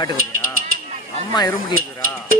காட்டுக்குறியா? அம்மா எறும்புல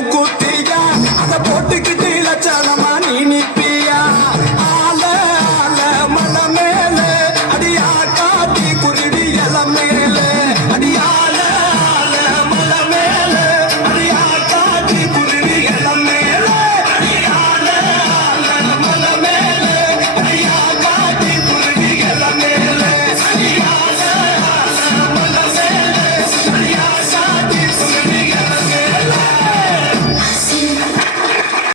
un cutie.